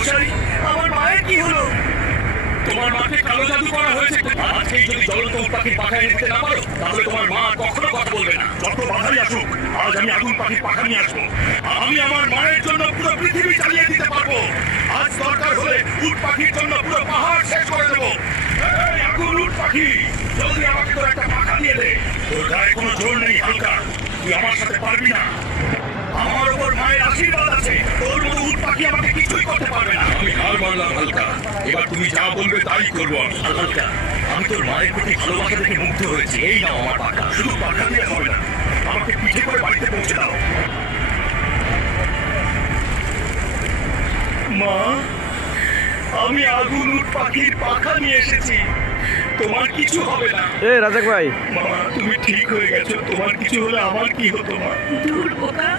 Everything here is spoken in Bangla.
মশাই, আমার মায়ের কি হলো? তোমার মাকে কালো জাদু করা হয়েছে। আজকেই যদি জ্বলন্ত উট পাখির পাখা এনে দিতে না পারো, তাহলে তোমার মা কখনো কথা বলবে না। যত বাধাই আসুক, আজ আমি আগুন পাখির পাখা নিয়ে আসবো। আমি আমার মায়ের জন্য পুরো পৃথিবী চালিয়ে দিতে পারবো। আজ দরকার হলে উট পাখির জন্য পুরো পাহাড় শেষ করে দেবো। এই আগুন উট পাখি, জলদি আমাকে তোর একটা পাখা দিয়ে দে। তোর গায়ে কোনো জোর নেই হালকা, তুই আমার সাথে পারবি না। আমার ওপর মায়ের আশীর্বাদ আছে, তোর মতো উট পাখি আমাকে কিছুই করতে পারবে না। আমি হার মানলাম হালকা, এবার তুমি যা বলবে তাই করবো। আমি হালকা, আমি তোর মায়ের প্রতি ভালোবাসা দেখে মুগ্ধ হয়েছি। এই নাও আমার পাখা। শুধু পাখা দিয়ে হবে না, আমাকে পিঠে করে বাড়িতে পৌঁছে দাও। মা, আমি আগুন উট পাখির পাখা নিয়ে এসেছি, তোমার কিছু হবে না। এ রাজাক ভাই, মা, তুমি ঠিক হয়ে গেছো, তোমার কিছু হলে আমার কি হতো? মা, দূর বোকা,